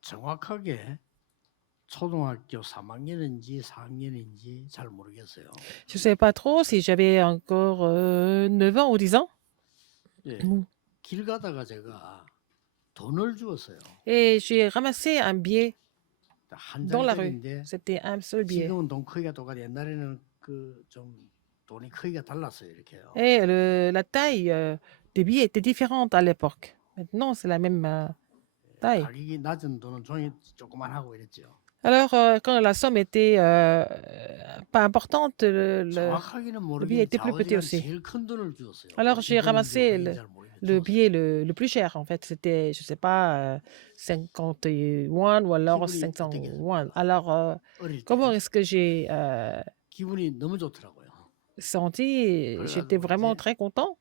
정확하게 초등학교 3학년인지 4학년인지 잘 모르겠어요. Je ne sais pas trop si j'avais encore 9 ans ou 10 ans. 예, Mm. 길 가다가 제가 돈을 주었어요. Et j'ai ramassé un billet 한 dans la rue. 장짜리인데 C'était un seul billet. 지금은 돈 크기가 똑같아. 옛날에는 그 좀 돈이 크기가 달랐어요. 이렇게요. Et la taille des billets était différente à l'époque. Maintenant, c'est la même taille. 가격이 낮은 돈은 종이 조그만하고 이랬죠. Alors, quand la somme était pas importante, 정확하게는 le billet 모르겠는데 était plus petit 좌우지간 aussi. 제일 큰 돈을 주었어요. Alors, j'ai 어떤 돈인지 ramassé 그게 잘 모르겠어요. le billet le plus cher, en fait. C'était, je sais pas, 50 yuan ou alors 기분이 500 어떻겠습니까? yuan. Alors, 어릴 때 comment est-ce que j'ai 기분이 너무 좋더라고요. senti? J'étais 그래가지고 vraiment 이제 très content.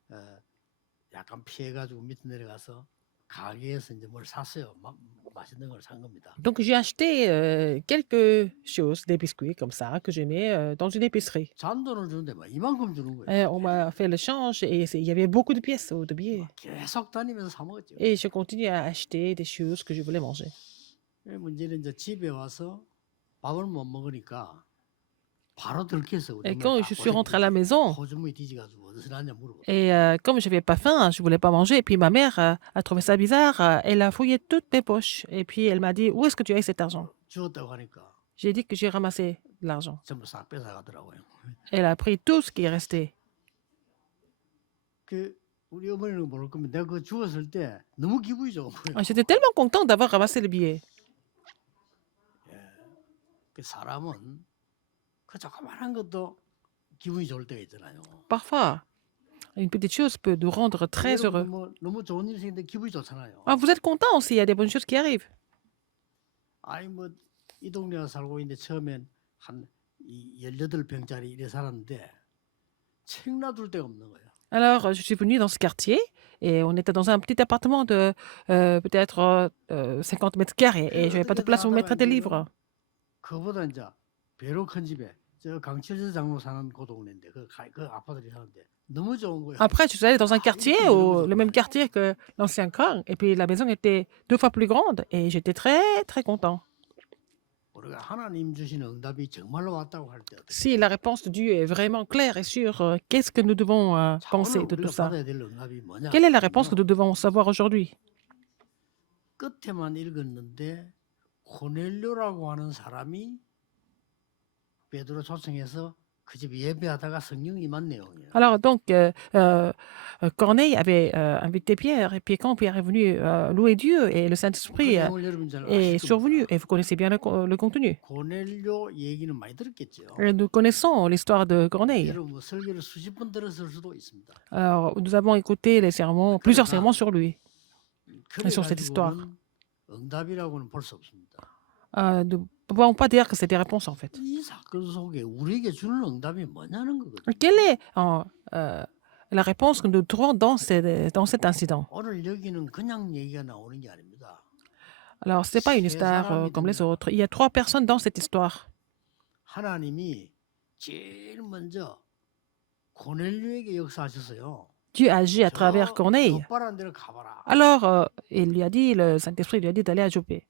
약간 피해가지고 밑에 내려가서 가게에서 이제 뭘 샀어요. 맛있는 걸 산 겁니다. Donc, j'ai acheté quelque chose, des biscuits comme ça, que j'aimais dans une épicerie. 잔돈을 주는데 막 이만큼 주는 거예요. On m'a fait le change et il y avait beaucoup de pièces de billets. 막 계속 다니면서 사 먹었죠. Et je continue à acheter des choses que je voulais manger. 문제는 이제 집에 와서 밥을 못 먹으니까 바로 들켰어. Et quand je suis rentrée à la maison, 호주머니 뒤져가지고 어디서 났냐 물어봤어. et comme je n'avais pas faim, je voulais pas manger, et puis ma mère a trouvé ça bizarre, elle a fouillé toutes mes poches, et puis elle m'a dit, où est-ce que tu as cet argent? 주었다고 하니까 J'ai dit que j'ai ramassé de l'argent. 전부 싹 뺏어가더라고요. Elle a pris tout ce qui est resté. 그 우리 어머니는 모를 겁니다. 내가 그거 주었을 때 너무 기분이 좋은 거예요. J'étais tellement content d'avoir ramassé le billet. 그 사람은 그 조그만한 것도 기분이 좋을 때가 있잖아요. Parfois, une petite chose peut nous rendre très heureux. 뭐 너무 좋은 일이 생기는데 기분이 좋잖아요. Ah, vous êtes content aussi, il y a des bonnes choses qui arrivent. 아니 뭐 이 동네에 살고 있는데 처음엔 한 18평짜리 이래 살았는데 책 놔둘 데가 없는 거예요. Alors, je suis venue dans ce quartier et on était dans un petit appartement de peut-être 50 mètres carrés et je n'avais pas de place pour mettre des livres. 그보다 이제 배로 큰 집에 저 강철재 장로 사는 그 동네인데 그 아파트에 사는데 너무 좋은 거예요. Après, je suis allée dans un quartier, le même quartier que l'ancien camp, et puis la maison était 2 fois plus grande et j'étais très, très content. 우리가 하나님 주신 응답이 정말로 왔다고 할 때 Si la réponse de Dieu est vraiment claire et sûre, qu'est-ce que nous devons penser de tout ça? 받아야 될 응답이 뭐냐? Quelle est la réponse que nous devons savoir aujourd'hui? 끝에만 읽었는데 고넬료라고 하는 사람이 베드로 초청해서 그 집에 예배하다가 성령이 임한 내용이에요. Alors donc, Corneille avait invité Pierre, et puis quand Pierre est venu louer Dieu, et le Saint-Esprit est survenu, et vous connaissez bien le contenu. 고넬료 얘기는 많이 들었겠죠. Et nous connaissons l'histoire de Corneille. 여러분 뭐 설교를 수십 번 들었을 수도 있습니다. Alors, nous avons écouté les sermons, plusieurs sermons sur lui, et sur cette histoire. 응답이라고는 볼 수 없습니다. Nous ne pouvons pas dire que c'est des réponses, en fait. 이 사건 속에 우리에게 주는 응답이 뭐냐는 거거든요. Quelle est la réponse que nous trouvons dans cet incident? 오늘 여기는 그냥 얘기가 나오는 게 아닙니다. Alors, ce n'est pas une histoire comme les autres. Il y a 3 personnes dans cette histoire. 하나님이 제일 먼저 고넬료에게 역사하셨어요. Dieu agit à travers Corneille. 엇바란 데를 가봐라. Alors, il lui a dit, le Saint-Esprit lui a dit d'aller à Joppé.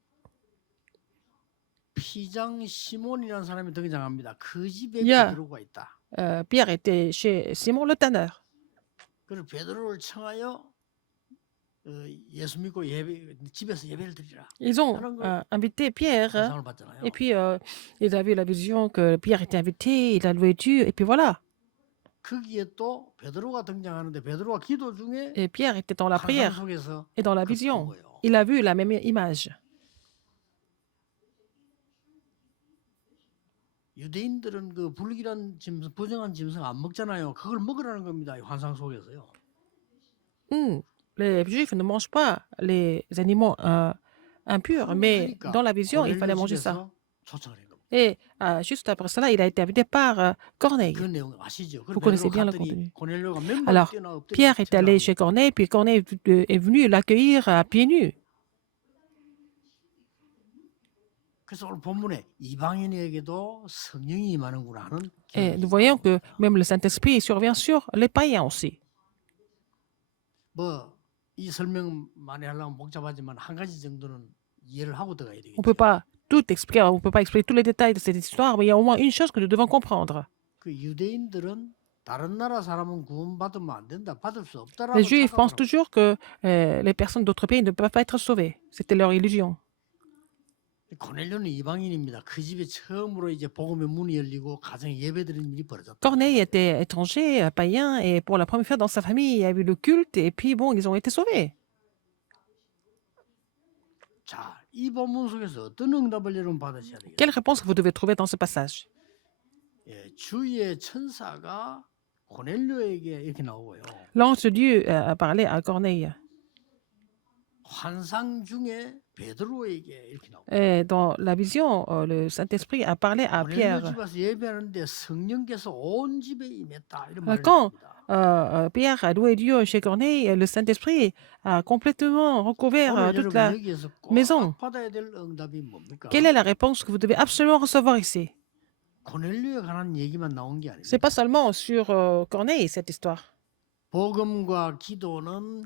피장 시몬이라는 사람이 등장합니다. 그 집에 야. 베드로가 있다. Pierre était chez Simon le tanneur. 그래서 베드로를 청하여 예수 믿고 집에서 예배를 드리라. Ils ont invité Pierre, 환상을 받잖아요. et puis il a vu la vision que Pierre était invité, il a loué Dieu, et puis voilà. 거기에 또 베드로가 등장하는데 베드로가 기도 중에 Et Pierre était dans la 환상 prière 속에서 et dans la 그걸 본 vision. 거예요. Il a vu la même image. 유대인들은 그 불길한 짐승, 부정한 짐승 안 먹잖아요. 그걸 먹으라는 겁니다. 이 환상 속에서요. Les Juifs ne mangent pas les animaux impurs, mais dans la vision, il fallait manger ça. Et juste après cela, il a été invité par Corneille. Vous connaissez bien le contenu. Alors, Pierre est allé chez Corneille, puis Corneille est venu l'accueillir à pieds nus. Et nous voyons que même le Saint-Esprit survient sur les païens aussi. 이 설명 많이 하려면 복잡하지만 한 가지 정도는 이해를 하고 들어가야 On ne 되겠죠. peut pas tout expliquer, on ne peut pas expliquer tous les détails de cette histoire, mais il y a au moins une chose que nous devons comprendre. 그 유대인들은 다른 나라 사람은 구원받으면 안 된다, 받을 수 Les 없다라고 Juifs pensent 착각을 하고 toujours que les personnes d'autres pays ne peuvent pas être sauvées. C'était leur illusion. 고넬료는 이방인입니다. 그 집에 처음으로 이제 복음의 문이 열리고 가정에 예배드리는 일이 벌어졌다. Corneille était étranger, païen, et pour la première fois dans sa famille, il y a eu le culte, et puis bon, ils ont été sauvés. 자, 이 본문 속에서 어떤 응답을 여러분 받으셔야 되겠어요? Quelle réponse vous devez trouver dans ce passage? 예, 주의 천사가 고넬료에게 이렇게 나오고요. L'ange de Dieu a parlé à Corneille. 환상 중에 베드로에게 이렇게 나오고. Et dans la vision, le Saint-Esprit a parlé à 고넬료 Pierre. 집 와서 예배하는데 성령께서 온 집에 임했다 이런 말을 Quand 합니다. Pierre a loué Dieu chez Corneille, le Saint-Esprit a complètement recouvert 오늘 toute 여러분 la 여기에서 maison. 꼭 받아야 될 응답이 뭡니까? Quelle est la réponse que vous devez absolument recevoir ici? 고넬료에 관한 얘기만 나온 게 C'est 아닙니다. pas seulement sur Corneille, cette histoire. 복음과 기도는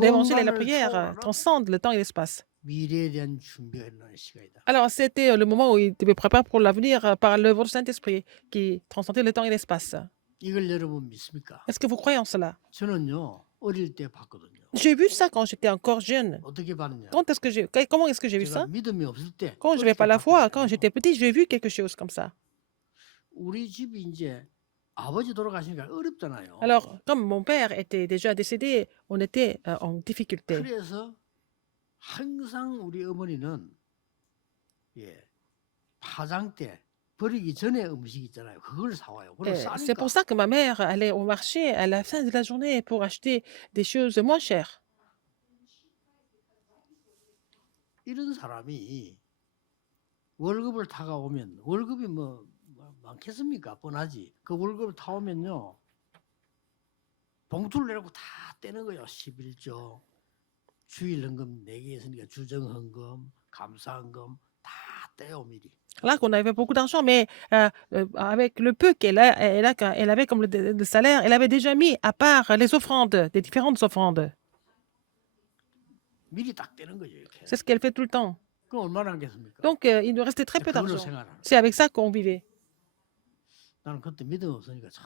L'évangile et la 시공간을 prière 초월하는 transcendent le temps et l'espace. 미래에 대한 준비가 일어나는 시간이다. Alors, c'était le moment où il devait préparer pour l'avenir par l'œuvre du Saint-Esprit qui transcendait le temps et l'espace. 이걸 여러분 믿습니까? Est-ce que vous croyez en cela? 저는요 어릴 때 봤거든요. J'ai vu ça quand j'étais encore jeune. 어떻게 봤느냐? Comment est-ce que j'ai vu 제가 ça? 믿음이 없을 때 Quand je 어릴 n'avais pas 때 la foi, 봤거든요. quand j'étais petit, j'ai vu quelque chose comme ça. 우리 집이 이제 아버지 돌아가시니까 어렵잖아요. Alors, comme mon père était déjà décédé, on était en difficulté. 그래서 항상 우리 어머니는 예 파장 때 버리기 전에 음식 있잖아요. 그걸 사와요. 그럼 C'est 싸니까. pour ça que ma mère allait au marché à la fin de la journée pour acheter des choses moins chères. 이런 사람이 월급을 타가 오면 월급이 뭐 많겠습니까? 뻔하지. 그 월급을 타오면요 봉투를 내놓고 다 떼는 거예요. 11조 주일 헌금 4개 있으니까 주정 헌금, 감사 헌금 다 떼요 미리. Là qu'on avait beaucoup d'argent, mais avec le peu elle avait comme le salaire, elle avait déjà mis à part les offrandes, des différentes offrandes. 미리 딱 떼는 거죠 이렇게. C'est ce qu'elle fait tout le temps. 그럼 얼마나 하겠습니까? Donc, il nous restait très peu 그걸로 d'argent. 생활하는. C'est avec ça qu'on vivait. 나는 그때 믿음 없으니까 참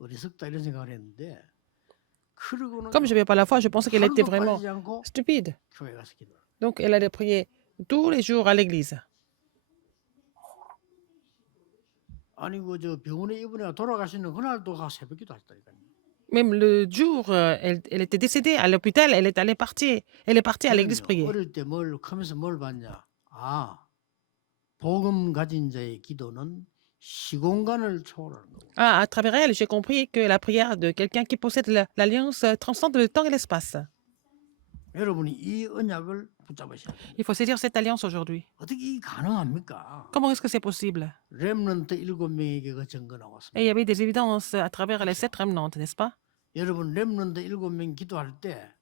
어리석다 이런 생각을 했는데 그러고는 Comme je n'avais pas la foi, je pensais qu'elle était 하루도 vraiment 빠지지 않고 stupide. 교회 가서 기도를. Donc, elle allait prier tous les jours à l'église. 아니 그저 병원에 입원해가 돌아가시는 그날도 가 새벽기도 하셨다니까요. Même le jour, elle était décédée à l'hôpital, elle est partie à l'église 저는요, prier. 어릴 때 뭘 크면서 뭘 봤냐? 아 복음 가진 자의 기도는 시공간을 초월하는 거고. Ah, à travers elle, j'ai compris que la prière de quelqu'un qui possède l'alliance transcende le temps et l'espace. 여러분이 이 언약을 붙잡으셔야 돼요. Il faut saisir cette alliance aujourd'hui. 어떻게 이게 가능합니까? Comment est-ce que c'est possible? 렘넌트 7명에게 그 증거 Et 나왔습니다. il y avait des évidences à travers les 7 remnantes, n'est-ce pas? 여러분 렘넌트 7명 기도할 때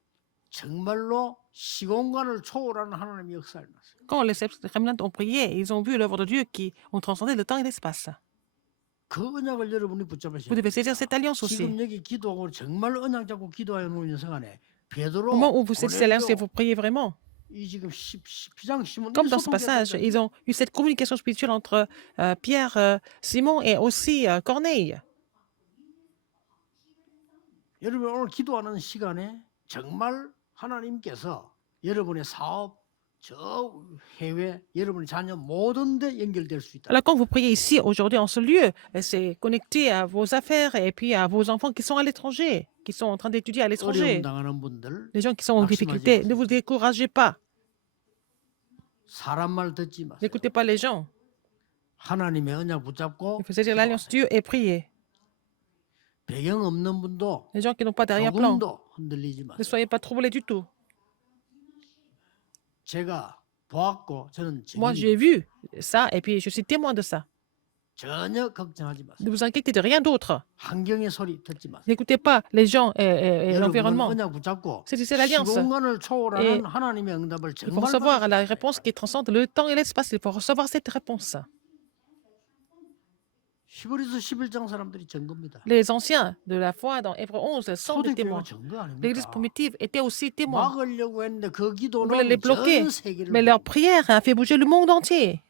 정말로 시공간을 초월하는 하나님의 역사를 났어요. Quand les 7 remnantes ont prié, ils ont vu l'œuvre de Dieu qui ont transcendé le temps et l'espace. 그 언약을 여러분이 Vous 붙잡으셔야 devez 돼요. saisir cette alliance aussi. 지금 여기 기도하고 정말 언약 잡고 기도하여 놓은 순간에 Au 베드로, moment où vous saisissez l'alliance et 고넬료 vous priez vraiment, 이 지금 피장 시몬 comme dans ce passage, ils ont eu cette communication spirituelle entre Pierre, Simon et aussi Corneille. 여러분 오늘 기도하는 시간에 정말 하나님께서 여러분의 사업, 저 해외, 여러분의 자녀 모든 데 연결될 수 있다. Alors quand vous priez ici, aujourd'hui, en ce lieu, c'est connecté à vos affaires et puis à vos enfants qui sont à l'étranger, qui sont en train d'étudier à 어려움 l'étranger. 당하는 분들 Les gens qui sont en difficulté, ne vous découragez pas. 사람 말 듣지 마세요. N'écoutez pas les gens. 하나님의 언약 붙잡고 Il faut saisir l'alliance Dieu et prier. 배경 없는 분도 Les gens qui n'ont pas d'arrière-plan, 조금도 흔들리지 ne 마세요. soyez pas troublés du tout. 제가 보았고 저는 Moi, j'ai vu ça et puis je suis témoin de ça. 전혀 걱정하지 마세요. Ne vous inquiétez de rien d'autre. 환경의 소리 듣지 마세요. N'écoutez pas les gens et 여러분은 l'environnement. 언약 붙잡고 C'est l'alliance. 시공간을 초월하는 하나님의 응답을 Il faut 정말 recevoir la 받으셔야 réponse 돼요. qui transcende le temps et l'espace. Il faut recevoir cette réponse. 히브리서 11장 사람들이 증거입니다. Les anciens de la foi dans Hébreux 11 sont des 초대교회가 témoins. 증거 L'Église 아닙니까? primitive était aussi témoin. 막으려고 했는데 그 On voulait les 기도는 bloquer, 전 세계를 mais leur 부른 거예요. prière a fait bouger le monde entier.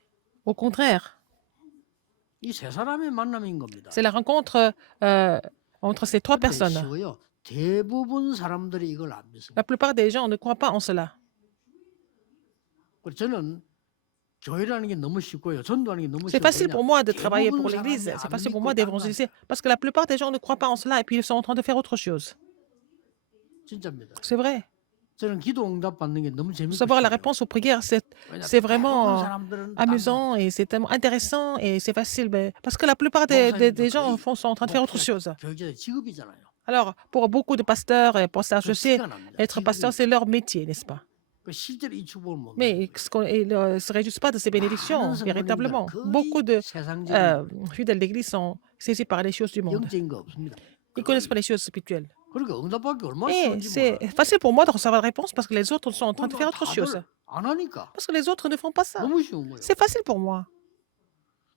Au contraire, 이 세 사람의 만남인 겁니다. c'est la rencontre entre ces trois 근데 personnes. 쉬워요. 대부분 사람들이 이걸 안 믿습니다. La plupart des gens ne croient pas en cela. 그래서 저는 교회라는 게 너무 쉽고요. 전도하는 게 너무 C'est 쉽고 facile pour moi de 그냥 travailler 대부분 pour l'Église, 사람이 c'est 안 facile pour 믿고 moi 딴 거. d'évangéliser, parce que la plupart des gens ne croient pas en cela et puis ils sont en train de faire autre chose. 진짜입니다. C'est vrai. 저는 기도 응답 받는 게 너무 재밌고 Savoir la 쉬워요. réponse aux prières, c'est 왜냐하면 vraiment 대부분 사람들은 딴 거. amusant et c'est tellement intéressant et c'est facile, mais parce que la plupart des gens sont en train de faire autre chose. 교육자의 직업이잖아요. Alors, pour beaucoup de pasteurs et pasteurs associés, 티가 납니다. être pasteur, c'est leur métier, n'est-ce pas? 그 실제로 이 축복을 못 Mais 누려요. ils ne se réjouissent pas de ces bénédictions, 많은 véritablement. 성도님들 Beaucoup 거의 de 세상적인 fidèles d'église sont saisis par les choses du monde. 영적인 거 없습니다. Ils ne connaissent pas les choses spirituelles. 그러니까 응답받기 얼마나 Et 쉬운지 c'est 몰라요. facile pour moi de recevoir la réponse parce que les autres sont en train de faire autre chose. 다들 안 하니까 Parce que les autres ne font pas ça. 너무 쉬운 거예요. C'est facile pour moi.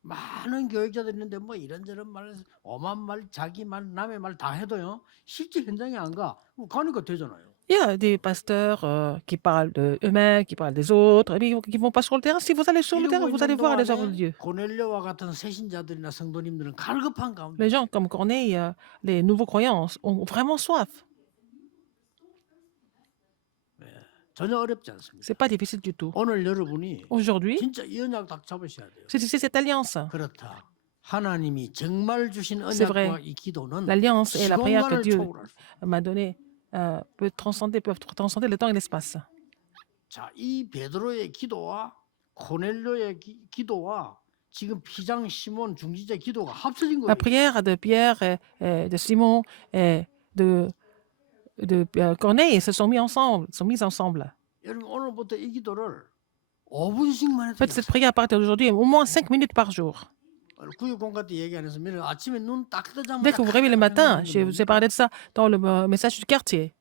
많은 교육자들이 있는데 뭐 이런저런 말, 엄한 말, 자기 말, 남의 말 다 해도요. 실제 현장에 안 가. 뭐 가니까 되잖아요. Il y a des pasteurs qui parlent d'eux-mêmes, qui parlent des autres, et qui ne vont pas sur le terrain. Si vous allez sur le terrain, 이러고 vous allez 있는 voir les œuvres de 동안에 Dieu. 고넬료와 같은 새신자들이나 성도님들은 갈급한 가운데 Les gens comme Corneille, les nouveaux croyants, ont vraiment soif. 전혀 어렵지 않습니다. C'est pas difficile du tout. 오늘 여러분이 Aujourd'hui, 진짜 이 언약 딱 잡으셔야 돼요. c'est cette alliance. 그렇다. 하나님이 정말 주신 C'est vrai. 언약과 이 기도는 L'alliance et la prière que 시공간을 Dieu 초월할 수 있어요. m'a donnée peuvent transcender le temps et l'espace. 자, 이 베드로의 기도와 고넬료의 기도와 지금 피장 시몬 중지자 기도가 합쳐진 La 거예요. prière de Pierre, et de Simon et de Corneille se sont mis ensemble. 여러분 오늘부터 이 기도를 5분씩만 해도 Faites cette prière à partir d'aujourd'hui, au moins 5 minutes par jour. 구육공과 때 얘기 안 해서 매일 아침에 눈 딱 뜨자마자 Dès que vous vous réveillez le matin, je vous ai 뭡니까? parlé de ça dans le message du quartier.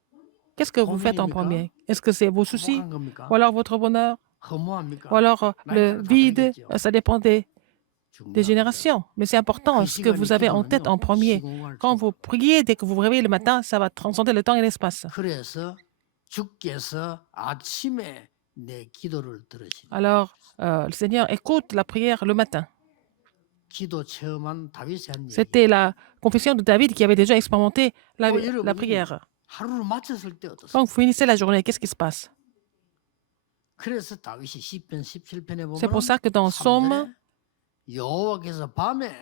Qu'est-ce que vous faites en premier? Est-ce que c'est vos soucis 행복한 겁니까? ou alors votre bonheur 허무합니까? ou alors le vide? Ça dépend des 중요합니다. générations. Mais c'est important 그 ce que 시간이 vous avez en tête en 기도면요, premier. 시공간을 Quand 초월해요. vous priez, dès que vous vous réveillez le matin, ça va transcender le temps et l'espace. 그래서 주께서 아침에 내 기도를 들으시니 Alors, le Seigneur écoute la prière le matin. 기도 체험한 다윗의 한 얘기. C'était la confession de David qui avait déjà expérimenté la 여러분이 prière. 하루를 마쳤을 때 어떻습니까? Quand vous finissez la journée, qu'est-ce qui se passe? 그래서 다윗이 시편 17편에 C'est pour 보면 ça que dans Psaume 여호와께서 밤에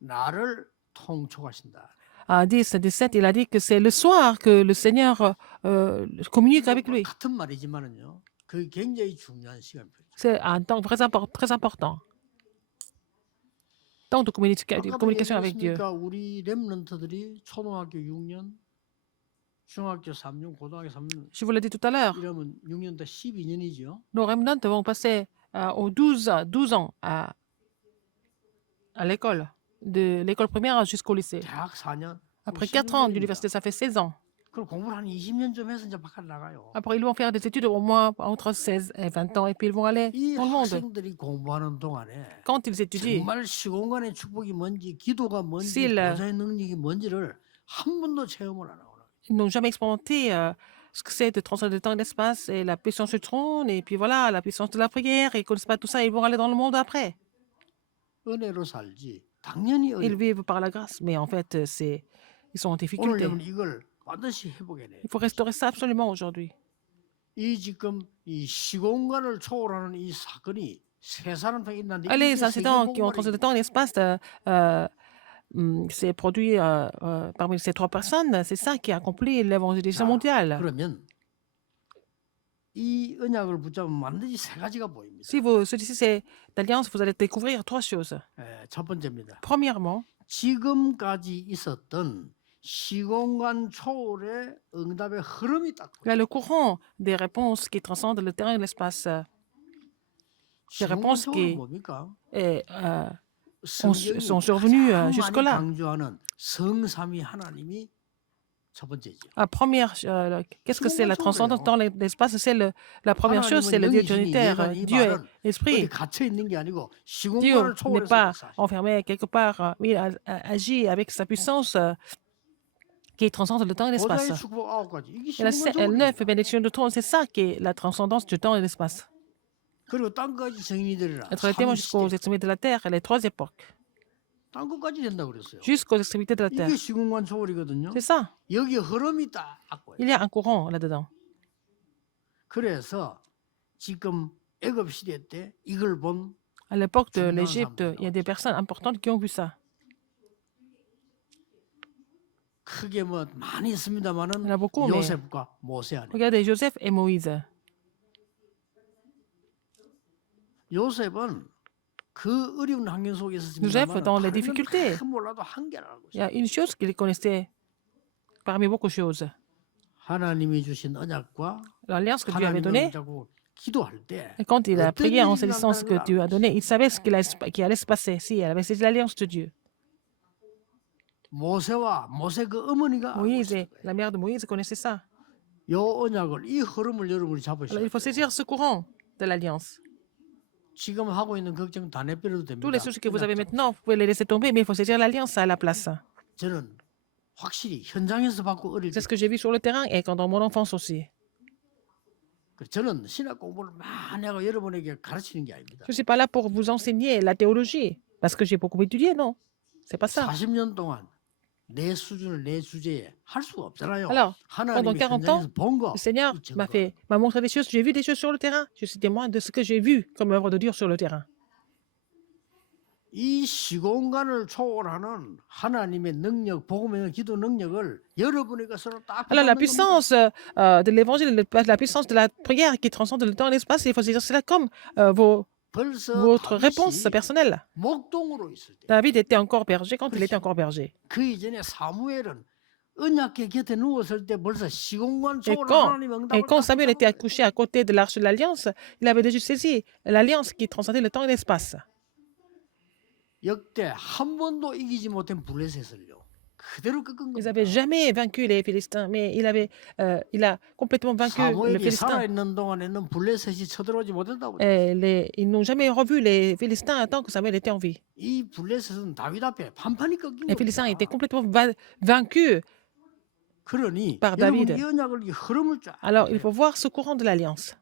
나를 통촉하신다. à 10, 17, il a dit que c'est le soir que le Seigneur communique avec lui. 같은 말이지만은요. 그게 굉장히 중요한 시간표죠. C'est un temps très important. Temps de communication avec Dieu. 얘기했습니까? 우리 렘넌트들이 초등학교 6년, 중학교 3년, 고등학교 3년 Je vous l'ai dit tout à l'heure, 이러면 6년 다 12년이죠. nos remnants vont passer aux 12 ans à l'école, de l'école primaire jusqu'au lycée. 대학 4년. Après 4 ans d'université, ça fait 16 ans. 그럼 공부를 한 20년 좀 해서 이제 바깥 나가요. Après, ils vont faire des études au moins entre 16 et 20 ans et puis ils vont aller 이 dans le monde. 학생들이 공부하는 동안에 Quand ils étudient, 정말 시공간의 축복이 뭔지, 기도가 뭔지, s'ils 보좌의 능력이 뭔지를 한 번도 체험을 안 하고 ils n'ont jamais expérimenté ce que c'est de transcender le temps et l'espace et la puissance du trône et puis voilà, la puissance de la prière, ils ne connaissent pas tout ça, ils vont aller dans le monde après. 은혜로 살지. 당연히 Ils 어려워. vivent par la grâce, mais en fait, ils sont en 오늘 difficulté. 여러분 이걸 반드시 해보게 돼. Il faut restaurer ça absolument aujourd'hui. 이 지금 이 시공간을 초월하는 이 사건이 세 사람한테 있는데 Les 이게 incidents qui ont transcendé le 세계복음화입니다. temps et l'espace c'est produit parmi ces 3 personnes, c'est ça qui accomplit l'évangélisation 자, mondiale. 그러면 이 언약을 붙잡으면 반드시 세 가지가 보입니다. Si vous saisissez cette alliance, vous allez découvrir 3 choses. 첫 번째입니다. Premièrement, 지금까지 있었던 시공간 초월의 응답의 흐름이 딱 il y a le courant des réponses qui transcendent le terrain et l'espace. Des 시공간 réponses 초월은 qui 뭡니까? sont 성경이 survenues 가장 많이 jusque-là. 강조하는 성삼위 하나님이 첫 번째죠. Qu'est-ce que c'est la transcendance dans l'espace? La première chose, c'est 하나님은 le Dieu 영이시니 trinitaire. 얘가 이 Dieu est 말은 어디 esprit. 갇혀 있는 게 아니고 Dieu 시공간을 n'est 초월해서 pas 역사하시는. enfermé quelque part, mais il agit avec sa puissance qui transcende le temps et l'espace. 보좌의 축복 9가지. 이게 Et la 시공간 9 초월입니다. bénédictions de trône, c'est ça qui est la transcendance du temps et de l'espace. 그리고 땅까지 증인이 되리라. Être le témoin 3 jusqu'aux 시대. extrémités de la terre, les 3 époques. 땅 끝까지 된다 그랬어요. Jusqu'aux extrémités de la terre. 이게 시공간 초월이거든요. C'est ça. 여기 흐름이 딱 보여요. Il y a un courant là-dedans. 그래서 지금 애굽 시대 때 이걸 본 À l'époque de l'Égypte, il y a des personnes importantes qui ont vu ça. 크게 뭐 많이 Il y 있습니다만은 en a beaucoup, mais 요셉과 모세 안에. regardez Joseph et Moïse. 요셉은 그 어려운 환경 속에서 Joseph, dans les difficultés, 몰라도 한 개를 알고 il y 있어요. a une chose qu'il connaissait parmi beaucoup de choses. 하나님이 주신 언약과 L'alliance que Dieu avait donnée, 하나님을 자꾸 기도할 때 et quand il a prié en saisissant ce que Dieu a donné, il savait ce qui allait se passer si elle avait saisi l'alliance de Dieu. 모세와 모세 그 어머니가 알고 Moïse 있어요. et la mère de Moïse connaissaient ça. 요 언약을 이 흐름을 여러분이 Alors 잡으셔야 il faut 돼요. saisir ce courant de l'alliance. 지금 하고 있는 걱정 다 내버려도 됩니다. Tous les soucis que vous avez maintenant, vous pouvez les laisser tomber, mais il faut saisir l'alliance à la place. 저는 확실히 현장에서 받고 어릴 때 C'est ce que j'ai vu sur le terrain et dans mon enfance aussi. 저는 신학 공부를 많이 하고 여러분에게 가르치는 게 아닙니다. Je ne suis pas là pour vous enseigner la théologie, parce que j'ai beaucoup étudié, non. C'est pas ça. 40년 동안 내 수준을 내 주제에 할 수가 없잖아요. Alors, pendant 하나님이 40 ans, 현장에서 본 거. le Seigneur m'a montré des choses, j'ai vu des choses sur le terrain. Je suis témoin de ce que j'ai vu comme œuvre de Dieu sur le terrain. 이 시공간을 초월하는 하나님의 능력, 복음의 기도 능력을 여러분의 것으로 딱 Alors, la 붙잡는 겁니다. puissance de l'évangile, la puissance de la prière qui transcende le temps et l'espace, il faut saisir cela comme 벌써 votre réponse 다윗이 personnelle. 목동으로 있을 때, David était encore berger quand il était encore berger. 그 이전에 사무엘은 언약궤 곁에 누웠을 때 벌써 시공간 Et 초월 quand, 하나님의 et 응답을 quand 딱 Samuel 붙잡은 était 거예요. accouché à côté de l'arche de l'Alliance, il avait déjà saisi l'alliance qui transcendait le temps et l'espace. 역대 한 번도 이기지 못한 블레셋을요. 그대로 꺾은 Ils 겁니다. n'avaient jamais vaincu les Philistins, mais il a complètement vaincu le 사무엘이 Philistin. 살아있는 동안에는 블레셋이 쳐들어오지 못했다고. Ils n'ont jamais revu les Philistins tant que Samuel était en vie. 이 블레셋은 다윗 앞에 판판이 꺾인 Les Philistins 겁니다. étaient complètement vaincus. 그러니 par 여러분 David. 이 언약을 이 흐름을 쫙 Alors, il 보세요. faut voir ce courant de l'Alliance.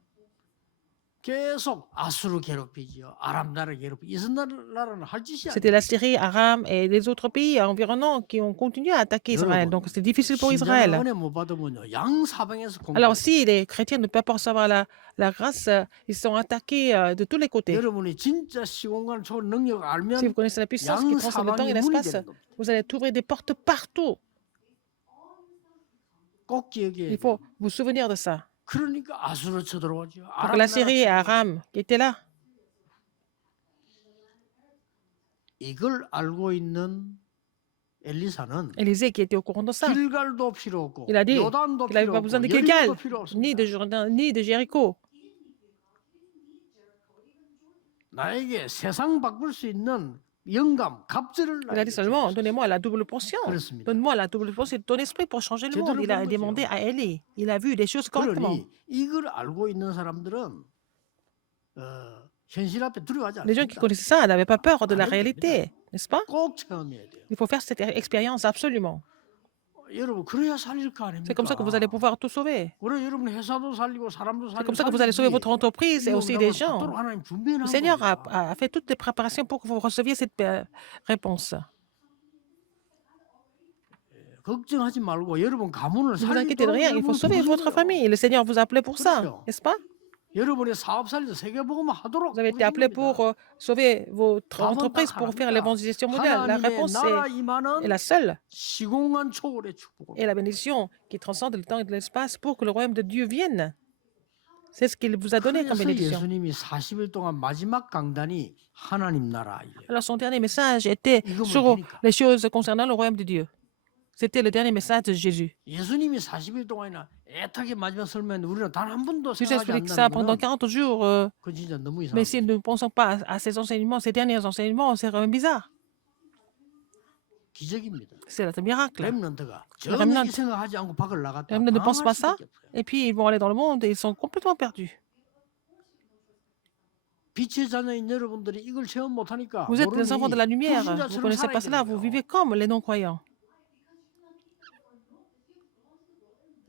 계속 아수르 괴롭히지요. 아람 나라 괴롭히. 이스라엘 나라는 할 짓이 C'était la Syrie, Aram et les autres pays environnants qui ont continué à attaquer Israël. Donc, c'était difficile pour 신자는 Israël. 은혜 못 받으면요. 양 사방에서 Alors, 공격. si les chrétiens ne peuvent pas recevoir la grâce, ils sont attaqués de tous les côtés. 여러분이 진짜 시공간 초월 능력을 Si vous 알면 connaissez la puissance 양 qui transcende le temps et 사방이 문이 l'espace, 되는 겁니다. vous allez trouver des portes partout. 꼭 기억해야 Il 돼요. faut vous souvenir de ça. 그러니까 아수르 쳐들어오죠. Donc, 아람 la 나라 Syrie et Aram qui étaient là, 이걸 알고 있는 엘리사는 Élisée qui était au courant de ça, 길갈도 필요 없고 il a dit 요단도 qu'il n'avait 필요 pas besoin 없고 de Gilgal, 여리고도 필요 ni de 없습니다. Jourdain, ni de Jéricho. 나에게 세상 바꿀 수 있는 영감, 갑절을 Il a dit seulement, donnez-moi la double portion. 그렇습니다. Donne-moi la double portion de ton esprit pour changer le monde. Il a demandé à Élie. Il a vu les choses correctement. 그러니 이걸 알고 있는 사람들은 현실 앞에 두려워하지 Les gens qui 않습니다. connaissaient ça n'avaient pas peur de la réalité, n'est-ce pas? 꼭 체험해야 돼요. Il faut faire cette expérience absolument. 여러분 그래야 살릴 거 아닙니까? C'est comme ça que vous allez pouvoir tout sauver. 그래 여러분 회사도 살리고 사람도 C'est 살리고 comme ça que vous allez sauver votre entreprise et aussi des gens. 하나님 준비해 Le 놓은 Seigneur 겁니다. a fait toutes les préparations pour que vous receviez cette réponse. 걱정하지 말고 여러분 가문을 Ne vous inquiétez de 살리도록 rien, il faut 여러분 sauver votre 부르셨어요. famille. Le Seigneur vous a appelé pour ça, 그렇죠. n'est-ce pas? 여러분의 사업 살리도 세계복음을 하도록 Vous avez été appelé pour sauver votre entreprise, pour faire l'évangélisation mondiale. La 하나님의 réponse 나라 est 임하는 la seule. 시공간 초월의 축복을 Et la bénédiction qui transcende le temps et l'espace pour que le royaume de Dieu vienne. C'est ce qu'il vous a donné comme 그래서 bénédiction. 예수님이 40일 동안 마지막 강단이 하나님 나라예요. Alors son dernier message était 이거 sur 뭡니까? les choses concernant le royaume de Dieu. C'était le dernier message de Jésus. 예수님이 40일 동안이나 애타게 마지막 설명했는데 우리는 단 한 번도 Jésus 생각하지 explique ça pendant 않는다면 40 jours. 그건 진짜 너무 Mais 이상해요. si nous ne pensons pas à ces enseignements, ces derniers enseignements, c'est quand même bizarre. 기적입니다. C'est un miracle. 렘넌트가 Le 전혀 remnant, 이 생각하지 않고 밖을 le 나갔다 remnant ne pense 방황할 pas ça, 수밖에 없어요. et puis ils vont aller dans le monde et ils sont complètement perdus. 빛의 자녀인 여러분들이 이걸 체험 못하니까 Vous êtes les enfants de 모르니 la lumière, vous ne 불신자처럼 connaissez 살아야 pas cela, vous 되는 vivez 거예요. comme les non-croyants.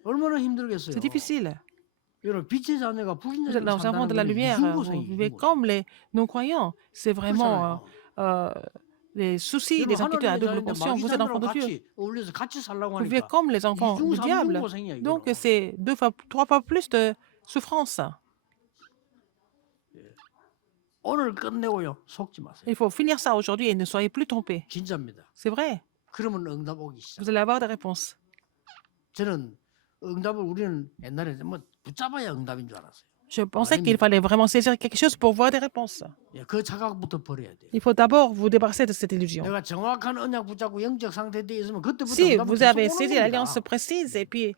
얼마나 힘들겠어요. C'est difficile. 여러분 빛의 자녀가 Vous êtes 불신자처럼 les enfants 산다는 de la 건 lumière, vous 이중고생이 vivez 이중고생. comme les non-croyants. C'est vraiment 그렇잖아요. les soucis, 여러분 les inquiétudes à 하나님의 double 자녀인데 portion. Vous êtes enfants 마귀자녀랑 de Dieu. 같이 어울려서 같이 살라고 Vous vivez 하니까 comme les enfants 이중 du diable. 삼중고생이야 Donc 이거는. c'est 2 fois, 3 fois plus de souffrance. 오늘 끝내고요. 속지 마세요. Il faut finir ça aujourd'hui et ne soyez plus trompés. 진짜입니다. C'est vrai. 그러면 응답 오기 시작. Vous allez avoir des réponses. 저는 응답을 우리는 옛날에 뭐 붙잡아야 응답인 줄 알았어요. Je pensais qu'il fallait vraiment saisir quelque chose pour voir des réponses. 예, 그 착각부터 버려야 돼요. Il faut d'abord vous débarrasser de cette illusion. 내가 정확한 언약 붙잡고 영적 상태에 돼 있으면 그때부터 Si 응답은 vous 계속 avez 오는 saisi 겁니다. l'alliance précise et puis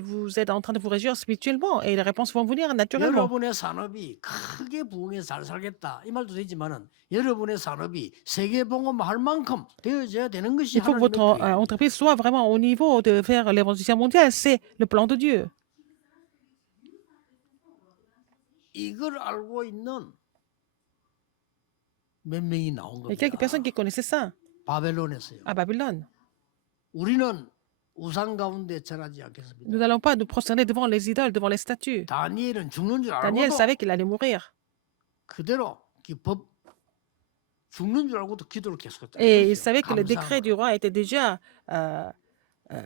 vous êtes en train de vous réjouir spirituellement et les réponses vont venir naturellement. 여러분의 산업이 크게 부흥해서 잘 살겠다 이 말도 되지만은 여러분의 산업이 세계 봉헌할 만큼 되어져야 되는 것이 Il faut que 하나님의 votre 계획이에요. entreprise soit vraiment au niveau de faire l'évangélisation mondiale. C'est le plan de Dieu. 이걸 알고 있는 몇 명이 나온 Il y a quelques 겁니다. personnes qui connaissaient ça 바벨론에서요. à Babylone. 우리는 우상 가운데 절하지 않겠습니다. Nous n'allons pas nous prosterner devant les idoles, devant les statues. 다니엘은 죽는 줄 Daniel 알고도 savait qu'il allait mourir. 그대로 법 죽는 줄 알고도 기도를 계속했다. Et il savait que le décret du roi était déjà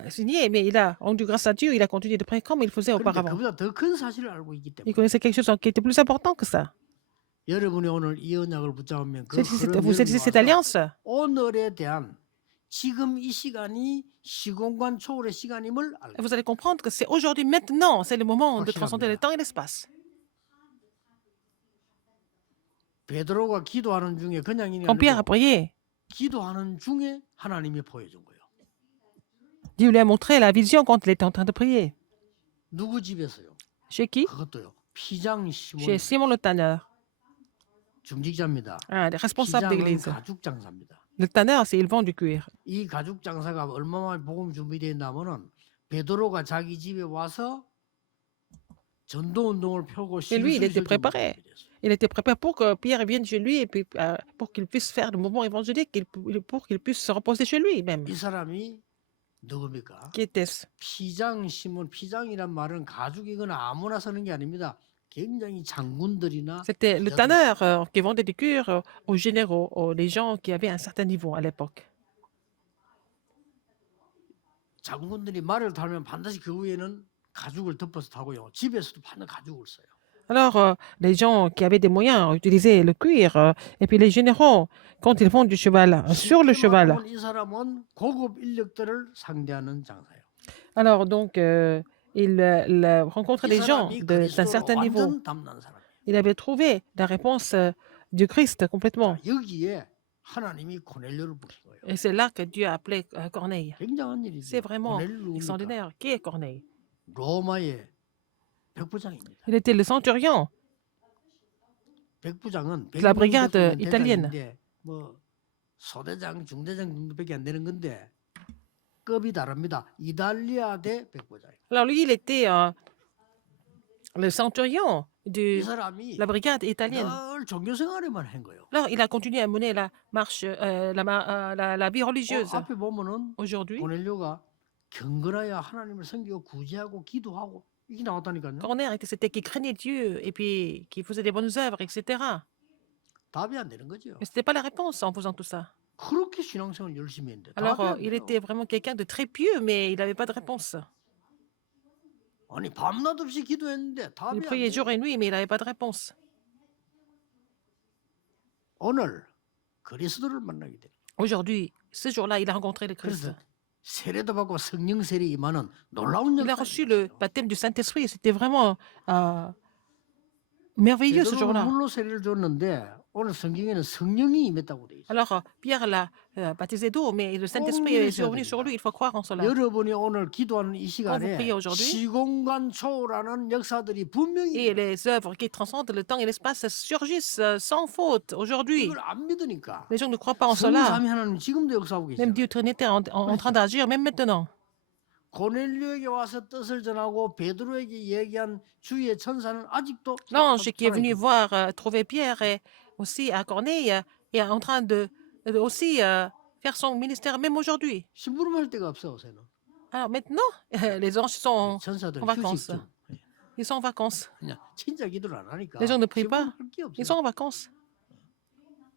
signé, mais il a rendu grâce à Dieu, il a continué de prier comme il faisait 그런데 auparavant. 그보다 더 큰 사실을 알고 있기 Il 때문에 connaissait quelque chose qui était plus important que ça. 여러분이 오늘 이 언약을 붙잡으면 그 Vous saisissez cette alliance. 오늘에 대한 지금 이 시간이 시공간 초월의 시간임을 알고 Vous allez comprendre que c'est aujourd'hui, maintenant, c'est le moment de 확실합니다. transcender le temps et l'espace. 베드로가 기도하는 중에 그냥이 Quand Pierre a 아니고 prié, 기도하는 중에 하나님이 보여준 거예요. Dieu lui a montré la vision quand il était en train de prier. 누구 집에서요? Chez qui? 그것도요. 피장 시몬 Chez Simon le tanneur, 중직자입니다. un des responsables 피장은 d'église. 가죽 장사입니다. Le tanneur, c'est il vend du cuir. 이 가죽 장사가 얼마나 복음 준비되었냐면은 베드로가 자기 집에 와서 전도 운동을 펴고 Et lui, il était 실실실 préparé. Il était préparé pour que Pierre vienne chez lui et puis pour qu'il puisse faire le mouvement évangélique, pour qu'il puisse se reposer chez lui même. 이 사람이 누굽니까? Qui était-ce? 피장 시몬 피장이란 말은 가죽이거나 아무나 쓰는 게 아닙니다. 굉장히 장군들이나 C'était le tanneur qui vendait du cuir aux généraux, les gens qui avaient un certain niveau à l'époque. 장군들이 말을 타면 반드시 그 위에는 가죽을 덮어서 타고요. 집에서도 반드시 가죽을 써요. Alors, les gens qui avaient des moyens utilisaient le cuir, et puis les généraux, quand ils font du cheval, sur le 쉽게 cheval. 말하면 이 사람은 고급 인력들을 상대하는 장사예요. Alors, donc, il rencontrait 이 des gens 사람이 d'un 그리스도로 certain niveau. 완전 담난 사람. Il avait trouvé la réponse du Christ complètement. 여기에 하나님이 고넬료를 부른 거예요. Et c'est là que Dieu a appelé Corneille. 굉장한 일이죠. C'est vraiment 고넬료 누굽니까? extraordinaire. Qui est Corneille? 로마의 백부장입니다. Il était le centurion. 백부장은 La brigade 백부장 italienne. 대장인데 뭐 소대장, 중대장 정도밖에 안 되는 건데 급이 다릅니다. 이탈리아 대 백부장. Alors lui, il était le centurion de 이 사람이 la brigade italienne. 늘 종교 생활에만 한 거예요. Alors, il a continué à mener la marche, la vie religieuse. 앞에 보면은 Aujourd'hui, 고넬료가 경건하여 하나님을 섬기고 구제하고 기도하고 이게 나왔다니까요. Corneille c'était qui craignait Dieu et puis qui faisait des bonnes œuvres, etc. 답이 안 되는 거죠. Mais ce n'était pas la réponse en faisant tout ça. 그렇게 신앙생활 열심히 했는데 Alors, 답이 안 il 돼요. était vraiment quelqu'un de très pieux, mais il n'avait pas de réponse. 아니 밤낮 없이 기도했는데 Il 답이 안 priait 돼요. jour et nuit, mais il n'avait pas de réponse. 오늘 그리스도를 만나게 돼. Aujourd'hui, ce jour-là, il a rencontré le Christ. 그래서 세례도 받고 성령 세례 임하는 놀라운 Il a 역사예요. reçu le baptême du Saint-Esprit. C'était vraiment merveilleux ce 베드로는 jour-là. 물로 세례를 줬는데 오늘 성경에는 성령이 임했다고 돼 있어요. Alors, Pierre l'a baptisé d'eau, mais le Saint-Esprit 꼭 est 믿으셔야 survenu sur 됩니다. lui. Il faut croire en cela. 여러분이 오늘 기도하는 이 Quand vous priez 시간에 aujourd'hui, 시공간 초월하는 역사들이 분명히 et 일어나요. les œuvres qui transcendent le temps et l'espace surgissent sans faute aujourd'hui. 이걸 안 믿으니까 Les gens ne croient pas en cela. 성삼위 하나님 지금도 역사하고 Même 계시잖아요. Dieu Trinité est en train d'agir, même maintenant. 고넬료에게 와서 뜻을 전하고 베드로에게 얘기한 주의 천사는 아직도 L'ange qui est venu 살아있거든요. voir, trouver Pierre et aussi à Corneille est en train de aussi faire son ministère même aujourd'hui. 심부름할 데가 없어 요새는. Alors maintenant, les anges sont 천사들 en 휴식 vacances. 중. Ils sont en vacances. 그냥 진짜 기도를 안 하니까 Les gens ne prient pas. 심부름할 게 없어요. Ils sont en vacances.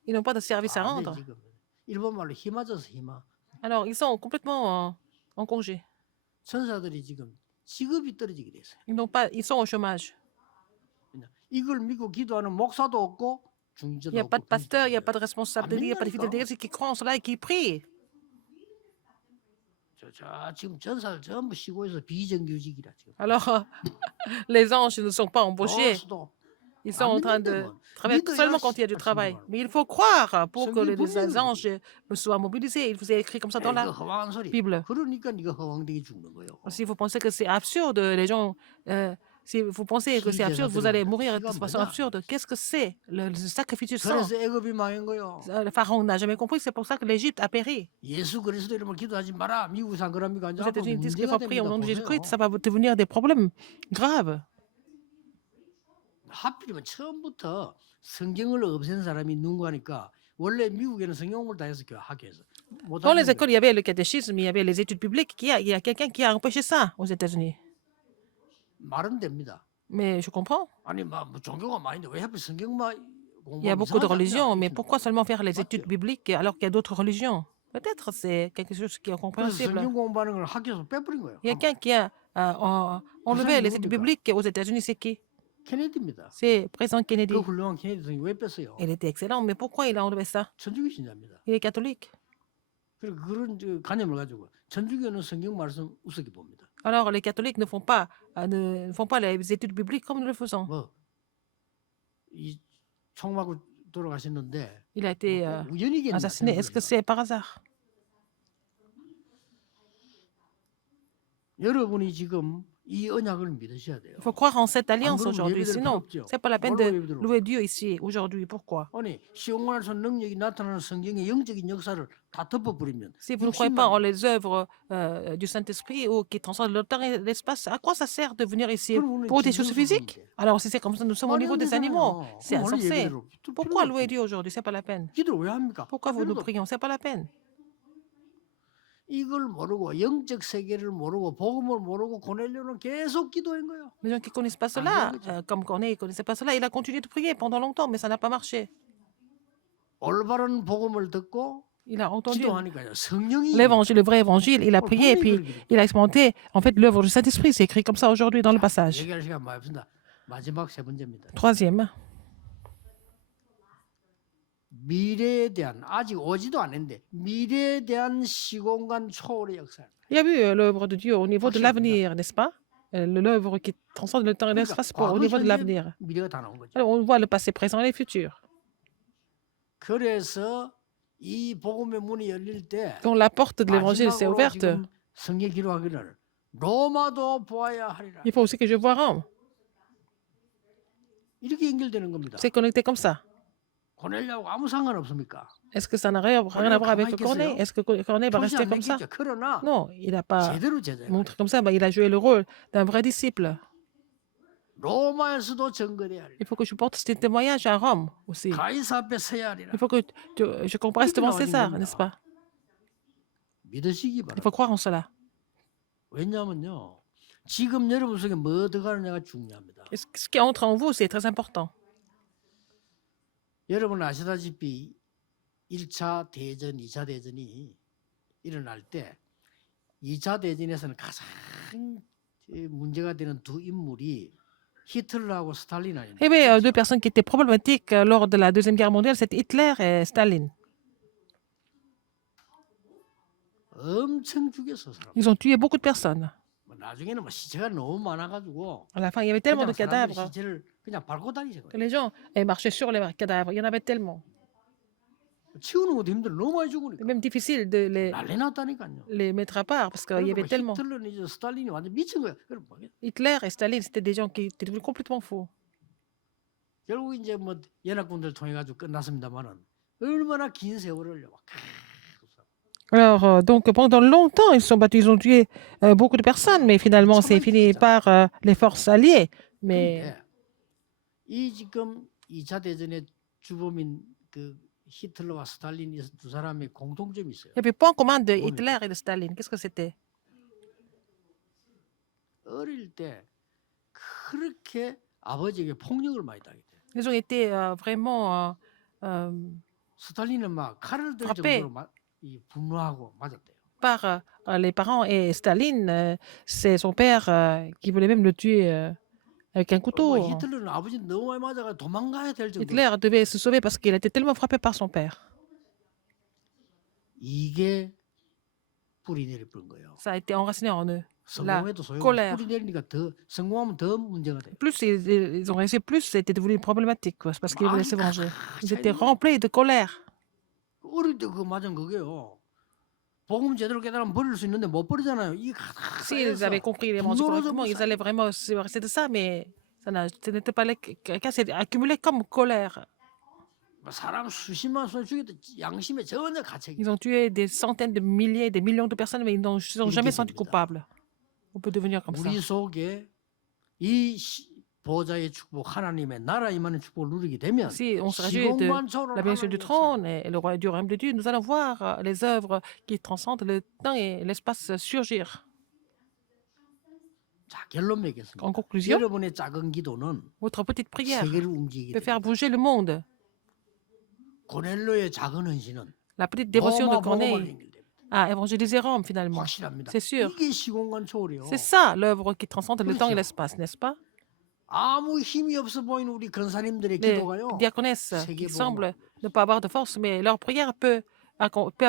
Ils n'ont pas de service à 안 돼, rendre. 지금. 일본말로 힘아져서 힘아. Alors, ils sont complètement en congé. 천사들이 지금 직업이 떨어지게 됐어요. Ils sont au chômage. 그냥 이걸 믿고 기도하는 목사도 없고 Il 중직자도 n'y a pas de 없고 pasteur, il n'y a pas de 불신자도 responsable, il n'y a pas de fidèles c'est qui croient en cela et qui prient. 지금 전사들 전부 시고해서 비정규직이라 지금. Alors, les anges ne sont pas embauchés. 보스도 Ils sont en train de travailler seulement quand il y a du travail. Mais il faut croire pour que les anges soient mobilisés. Il vous est écrit comme ça dans la 허황한 소리. Bible. 그러니까 네가 허황되게 죽는 거예요. Si vous pensez que c'est absurde, les gens, si vous pensez que c'est absurde, vous allez mourir de façon absurde. Qu'est-ce que c'est le sacrifice du sang? 그래서 애굽이 망한 거요. Le pharaon n'a jamais compris, c'est pour ça que l'Égypte a péri. 예수 그리스도 이름을 기도하지 마라. 미국에서 안 그럽니까? Vous êtes dit qu'il faut prier au nom de 보세요. Jésus-Christ, ça va vous devenir des problèmes graves. 하필이면 처음부터 성경을 없앤 사람이 누군가니까 원래 미국에는 성경 공부를 다 해서 학교에서 못 Dans les 하는 écoles, il y avait le catéchisme, il y avait les études publiques. Il y a quelqu'un qui a empêché ça aux États-Unis. 말은 됩니다. Mais je comprends. 아니 뭐 종교가 많은데 왜 하필 성경만 Il y a beaucoup de religions, mais pourquoi seulement faire les études bibliques alors qu'il y a d'autres religions? Peut-être c'est quelque chose qui est 그래서 compréhensible. 성경 공부하는 걸 학교에서 빼버린 거예요. Il y a quelqu'un qui a enlevé les études bibliques aux États-Unis, c'est qui? 케네디입니다. C'est président Kennedy. 그 훌륭한 케네디 선생이 왜 뺐어요? Il était excellent, mais pourquoi il a enlevé ça? 천주교 신자입니다. Il est catholique. 그리고 그런 관념을 가지고 천주교는 성경 말씀 우습게 봅니다. Alors les catholiques ne font pas les études bibliques comme nous le faisons. 뭐이 총 맞고 돌아가셨는데 Il a été 우연이겠나? assassiné. Est-ce que c'est par hasard? 여러분이 지금 이 언약을 믿으셔야 돼요. Il faut croire en cette alliance 그러면 aujourd'hui. 예배드릴 Sinon, 필요 없죠. c'est pas la peine 뭘로 de 예배드려? louer Dieu ici aujourd'hui. Pourquoi? 아니 시온관에서 능력이 나타나는 성경의 영적인 역사를 다 덮어버리면 Si vous ne croyez pas en les œuvres du Saint-Esprit ou qui transcendent le temps et l'espace, à quoi ça sert de venir ici pour des choses physiques? Alors, si c'est comme ça, nous sommes au niveau des animaux. C'est insensé. Pourquoi louer Dieu aujourd'hui? C'est pas la peine. 기도를 왜 합니까? Pourquoi vous nous prions? C'est pas la peine. 이걸 모르고 영적 세계를 모르고 복음을 모르고 고넬료는 계속 기도한 거예요. Les gens qui ne connaissent pas cela, comme Corneille ne connaissait pas cela, il a continué de prier pendant longtemps, mais ça n'a pas marché. 올바른 복음을 듣고 Il a entendu 기도하니까요. 성령이 l'évangile, le vrai évangile, il a prié et puis il a expérimenté en fait l'œuvre du Saint-Esprit. C'est écrit comme ça aujourd'hui dans le passage. 얘기할 시간 많이 없습니다. 마지막 세 번째입니다. Troisième, 미래에 대한 아직 오지도 않았는데 미래에 대한 시공간 초월의 역사입니다. il y a eu l'œuvre de Dieu au niveau de l'avenir, n'est-ce pas? L'œuvre qui transcende le temps et l'espace au niveau de l'avenir. 미래가 다 나온 거죠. Alors, on voit le passé, présent et le futur. 그래서 이 복음의 문이 열릴 때 Quand la porte de l'évangile s'est 마지막으로 ouverte, 지금 성경 기록하기를 로마도 보아야 하리라. il faut aussi que je vois Rome. 이렇게 연결되는 겁니다. C'est connecté comme ça. 고넬료하고 아무 상관없습니까? Est-ce que ça n'a rien à voir avec Corneille? Est-ce que Corneille va 표시 rester 안 comme ça? 남기죠. 그러나 Non, il n'a pas 제대로 제자예요. montré comme ça, mais il a joué le rôle d'un vrai disciple. 로마에서도 증거돼야 하리라. Il faut que je porte ce témoignage à Rome aussi. 가이사 앞에 서야 하리라. Il faut que je comparaisse devant César, n'est-ce pas? 믿으시기 Il 바랍니다. faut croire en cela. 왜냐하면요. 지금 여러분 속에 뭐 들어가느냐가 중요합니다. Ce qui entre en vous, c'est très important. 여러분 아시다시피 1차 대전, 2차 대전이 일어날 때 2차 대전에서는 가장 문제가 되는 두 인물이 히틀러하고 스탈린 아닙니까? Il y avait deux personnes qui étaient problématiques lors de la Deuxième Guerre mondiale, c'était Hitler et Staline. 엄청 죽였어 사람. Ils ont tué beaucoup de personnes. 나중에는 뭐 시체가 너무 많아가지고 À la fin, il y avait tellement de 그냥 사람들 cadavres 시체를 그냥 밟고 다니는 que 거예요. les gens marchaient sur les cadavres. Il y en avait tellement. 치우는 것도 힘들어. 너무 많이 C'est 죽으니까. même difficile de 난리 났다니까요. les mettre à part parce qu'il y 그러니까 avait 뭐 tellement. 히틀러는 이제 스탈린이 완전 미친 거야. 그럼 뭐 Hitler et Staline, c'était des gens qui étaient devenus complètement fous. 결국 이제 뭐 연합군들 통해 가지고 끝났습니다만은 얼마나 긴 세월을 막 Alors, donc, pendant longtemps, ils se sont battus, ils ont tué beaucoup de personnes, mais finalement, c'est fini par les forces alliées. Mais 근데 이 지금 2차 대전의 주범인 그 히틀러와 스탈린 이 두 사람의 공통점이 있어요. il y avait point commun de 뭡니까? Hitler et de Staline. Qu'est-ce que c'était? 어릴 때 그렇게 아버지에게 폭력을 많이 당했대요. Ils ont été vraiment 스탈린은 막 칼을 들 frappés 정도로 이 분노하고 맞았대요. par les parents. Et Staline, c'est son père qui voulait même le tuer avec un 뭐 couteau. 히틀러는 아버지 너무 많이 맞아가 도망가야 될 정도로. Hitler devait se sauver parce qu'il était tellement frappé par son père. 이게 뿌리 내릴 뿐 거예요. Ça a été enraciné en eux. La 성공해도 소용. colère. 뿌리 내리니까 더 성공하면 더 문제가 돼. Plus ils ont réussi, plus c'était devenu problématique, quoi. C'est parce qu'ils voulaient se venger. Ils étaient remplis de colère. 어릴 때 그거 맞은 그게요. 복음 제대로 깨달으면 버릴 수 있는데 못 버리잖아요. 이게 S'ils avaient compris l'évangile correctement, ils allaient vraiment se débarrasser de ça, mais ce n'était pas le cas, c'est accumulé comme colère. 사람 수십만 손 죽여도 양심에 전혀 가책이. Ils ont tué des centaines de milliers, des millions de personnes, mais ils ne se sont jamais sentis coupables. On peut devenir comme ça. 우리 속에 이 보좌의 축복, 하나님의 나라 임하는 축복을 누리게 되면 Si on se réjouit de la bénédiction du trône et le royaume du royaume de Dieu, nous allons voir les œuvres qui transcendent le temps et l'espace surgir. 자, 결론 맺겠습니다. En conclusion, 여러분의 작은 기도는 votre petite prière 세계를 움직이게 peut 됩니다. faire bouger le monde. 고넬로의 작은 헌신은 La petite dévotion de 로마 복음을 Corneille 연결됩니다. a évangélisé Rome finalement. 확실합니다. C'est sûr. 이게 시공간 초월이요. C'est ça l'œuvre qui transcende le temps et l'espace, n'est-ce pas? 아무 힘이 없어 보이는 우리 근사님들의 Les 기도가요. diaconesses qui 세계 semblent 복음을. ne pas avoir de force, mais leur prière peuvent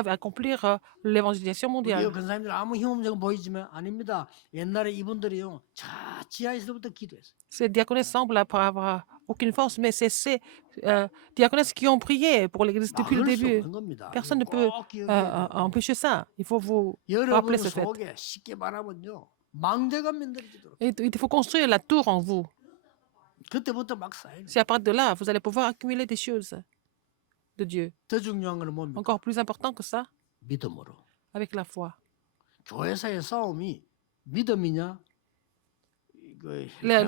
accomplir l'évangélisation 우리 mondiale. 근사님들 아무 힘 없는 거 보이지만 아닙니다. 옛날에 이분들이요. 저 지하에서부터 기도했어요. Ces diaconesses semblent pas avoir aucune force, mais c'est ces diaconesses qui ont prié pour l'Église depuis le 막을 수 début. 없는 겁니다. Personne ne 이거 peut 꼭 기억해야 돼요. empêcher ça. Il faut vous 여러분 rappeler ce fait. 속에 쉽게 말하면요. 망대가 만들어지도록. Et il faut construire la tour en vous. 그때부터 막 쌓여요. Si à partir de là, vous allez pouvoir accumuler des choses de Dieu. 더 중요한 거는 뭡니까? Encore plus important que ça, 믿음으로. avec la foi. 교회사의 싸움이 믿음이냐?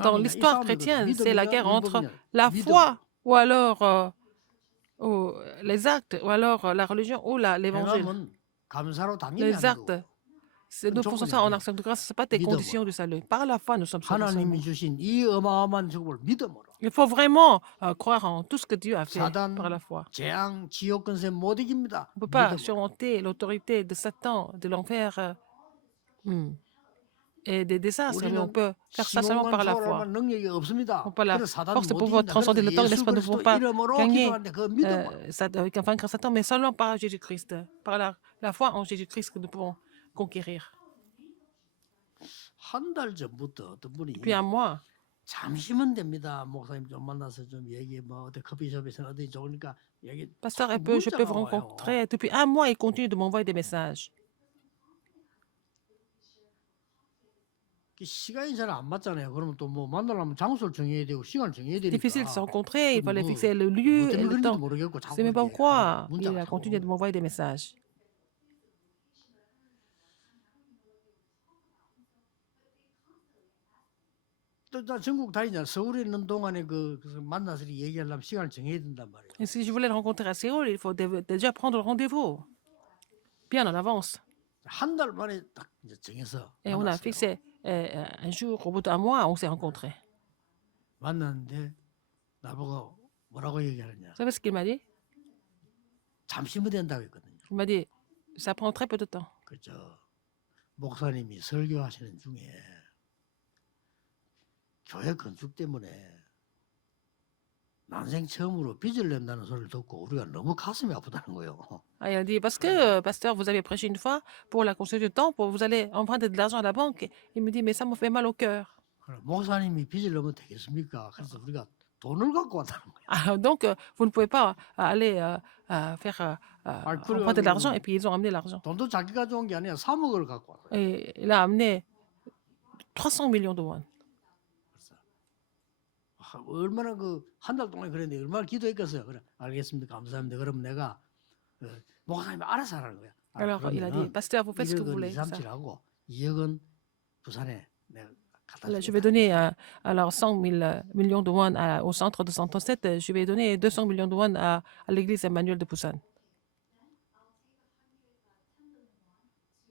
Dans l'histoire chrétienne, c'est la guerre entre la foi ou alors les actes, ou alors la religion ou l'évangile. Les actes, nous faisons ça en action de grâce, ce n'est pas des conditions du salut. Par la foi, nous sommes sauvés. 하나님이 주신 이 어마어마한 축복을 믿음으로. Il faut vraiment croire en tout ce que Dieu a fait 사단, par la foi. 재앙, 지옥 권세 못 이깁니다. On ne peut pas 믿음으로. surmonter l'autorité de Satan, de l'enfer et des désastres, mais on peut faire ça seulement par la foi. 능력이 없습니다. On peut la 그래서 사단은 force de 못 pouvoir 이긴다. transcender le temps et 그래서 l'espace, nous ne 예수 pouvons 그리스도 pas 이름으로 gagner 기도하는데 그 믿음으로. vaincre Satan, mais seulement par Jésus-Christ. Par la foi en Jésus-Christ que nous pouvons conquérir. 한 달 전부터 어떤 분이 Depuis un mois, 잠시면 됩니다. 목사님 좀 만나서 좀 얘기 뭐 어디 커피숍에서 어디 좋으니까 얘기. pasteur, je peux vous rencontrer. Depuis un mois, il continue de m'envoyer des messages. 시간이 잘 안 맞잖아요. 그러면 또 뭐 만나려면 장소를 정해야 되고 시간을 정해야 되니까. Difficile de se rencontrer, il fallait fixer le lieu et le temps. Je ne sais même pas pourquoi il a continué de m'envoyer des messages. 또 전국 다니잖아. 서울에 있는 동안에 그래서 만나서 얘기하려면 시간을 정해야 된단 말이에요. Et si je voulais le rencontrer à Séoul, il faut déjà prendre le rendez-vous bien en avance. 한 달 만에 딱 이제 정해서 Et on a 만났어요. fixé un jour, au bout d'un mois, on s'est rencontrés. 만났는데 나보고 뭐라고 얘기하느냐. Vous savez ce qu'il m'a dit? 잠시면 된다고 했거든요. Il m'a dit, ça prend très peu de temps. 그죠. 목사님이 설교하시는 중에 교회 건축 때문에 난생 처음으로 빚을 낸다는 소리를 듣고 우리가 너무 가슴이 아프다는 거예요. Ah, il a dit, parce que, pasteur, vous avez prêché une fois pour la construction du temple, vous allez emprunter de l'argent à la banque. Il me dit, mais ça me fait mal au cœur. 목사님이 빚을 내면 되겠습니까? 그래서 우리가 돈을 갖고 왔다는 거야. Ah, donc, vous ne pouvez pas aller faire emprunter de l'argent et puis ils ont amené l'argent. 돈도 자기가 좋은 게 아니야. 3억을 갖고 왔어요. Et il a amené 300 millions de won. 얼마나 그 한 달 동안 그랬는데 얼마나 기도했겠어요. 그래, 알겠습니다. 감사합니다. 그럼 내가 목사님이 알아서 하라는 거야. Alors, il a dit, pasteur, vous faites ce que vous 1억은 voulez. Ça. 237하고 2억은 부산에 내가 갖다 Là, je 줄게. vais donner alors 100 000 millions de won au centre de Santon 7. Je vais donner 200 millions de won à l'église Emmanuel de Busan.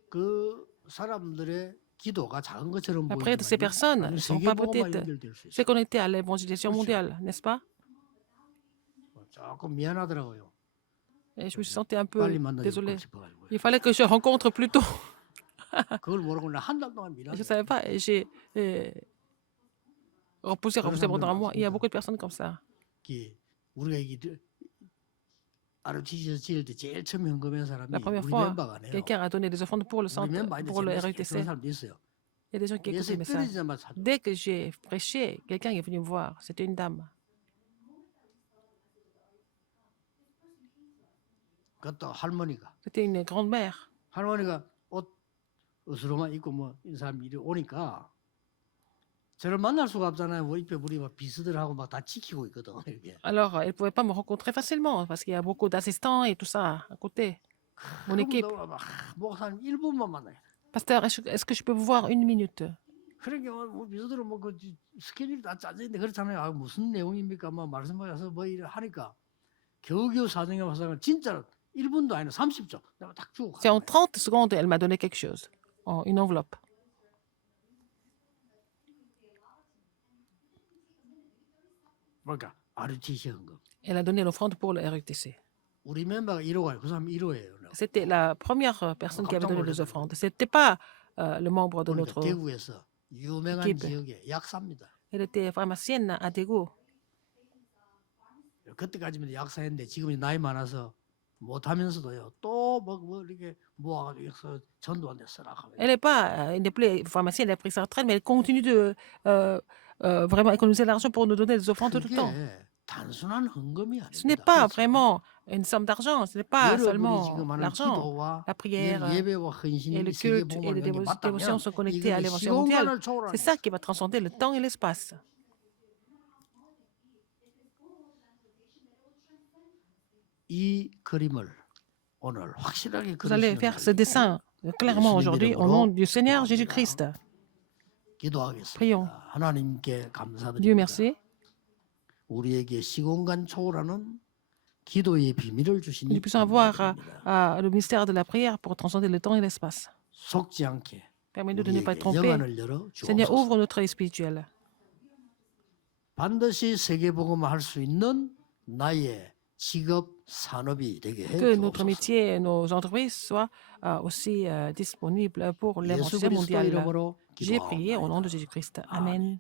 그 사람들의 기도가 작은 것처럼 La prière de ces personnes 보이지만 ne sont pas 세계복음화 peut-être 연결될 수 c'est 있어요. connecté à l'évangélisation 그렇죠. mondiale, n'est-ce pas? 조금 미안하더라고요. Et je me sentais un peu 빨리 만나고 désolé. 싶어가지고. Il fallait que je rencontre plus tôt. 그걸 모르고 나 한 달 동안 Je ne 미안해. savais pas. Et j'ai repoussé pendant un mois. Il y a beaucoup de personnes comme ça. 우리가 이게 ROTC에서 지을 때 제일 처음 현금한 사람이 La première 우리 fois, 멤버가 아니에요. quelqu'un a donné des offrandes pour le 우리 centre, 멤버인데 pour le 그런 RUTC. 사람도 있어요. Il y a des gens qui écoutent 예수에 le message. 떨어지자마자 사줘. Dès que j'ai prêché, quelqu'un est venu me voir. C'était une dame. 그것도 할머니가 C'était une grand-mère. 할머니가 옷으로만 입고 뭐 이 사람이 이리 오니까 저를 만날 수가 없잖아요. 뭐 입에 우리 막 비스들하고 막 다 지키고 있거든. 이렇게. Alors, elle ne pouvait pas me rencontrer facilement parce qu'il y a beaucoup d'assistants et tout ça à côté. Mon équipe. 목사님 1분만 만나요. Pasteur, est-ce que je peux vous voir une minute? 그러니까 뭐 비서들은 뭐그 스케줄이 다 짜져 있는데 그렇잖아요. 아, 무슨 내용입니까? 뭐 말씀하셔서 뭐 이래 하니까 겨우겨우 사정에 와서 진짜로 1분도 아니라 30초 내가 딱 주고 C'est en 30 secondes, elle m'a donné quelque chose, une enveloppe. 그러니까 ROTC 현금. Elle a donné l'offrande pour le RUTC. 우리 멤버가 1호가 그 사람 1호예요. C'était la première personne qui avait donné les offrandes. Ce n'était pas le membre de notre 대구에서 유명한 équipe. 지역의 약사입니다. Elle était pharmacienne à Daegu. 그때까지는 약사였는데 지금 나이 많아서 못하면서도요. 또뭐 이렇게 모아가지고 여기서 전도한테 쓰라 하면. Elle n'est plus pharmacienne, elle a pris sa retraite, mais elle continue de vraiment économiser l'argent pour nous donner des offrandes tout le temps. 단순한 헌금이 Ce n'est 아닙니다. pas vraiment une somme d'argent, ce n'est pas 여러분이 seulement 지금 하는 l'argent. 기도와 La prière 예배와 et 헌신이 le 세계 culte et 복음을 les 연결 dévotions 맞다면 sont connectés à 이거는 l'évangile mondial. 시공간을 초월하는 C'est ça qui va transcender le temps et l'espace. 이 그림을 오늘 확실하게 Vous allez 그리시는 faire ce dessin clairement aujourd'hui au nom du Seigneur Jésus-Christ. 기도하겠습니다. Prions. 하나님께 Dieu 감사드립니다. merci. 우리에게 시공간 초월하는 기도의 비밀을 Nous 주시니 puissions avoir 감사드립니다. le mystère de la prière pour transcender le temps et l'espace. 속지 않게 Permets-nous de ne pas être 우리에게 trompés. 영안을 열어 Seigneur, 주옵소서. ouvre notre œil spirituel. 반드시 세계복음을 할 수 있는 나의 직업 산업이 되게 해 Que notre 주옵소서. métier et nos entreprises soient aussi disponibles pour 예수 l'évangile 그리스도 mondial. 이름으로 J'ai prié au nom de 기도하옵나이다. Jésus-Christ. Amen.